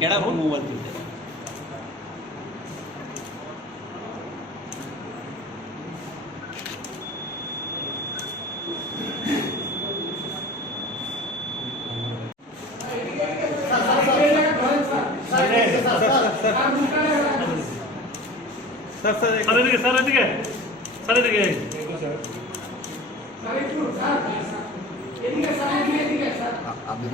ಕೆಳ ಮೂವತ್ತು sir sir sir ಎಲ್ಲಿಗೆ ಸರ್ ಎಲ್ಲಿಗೆ ಸರ್ ಎಲ್ಲಿಗೆ ಸರ್ আপনি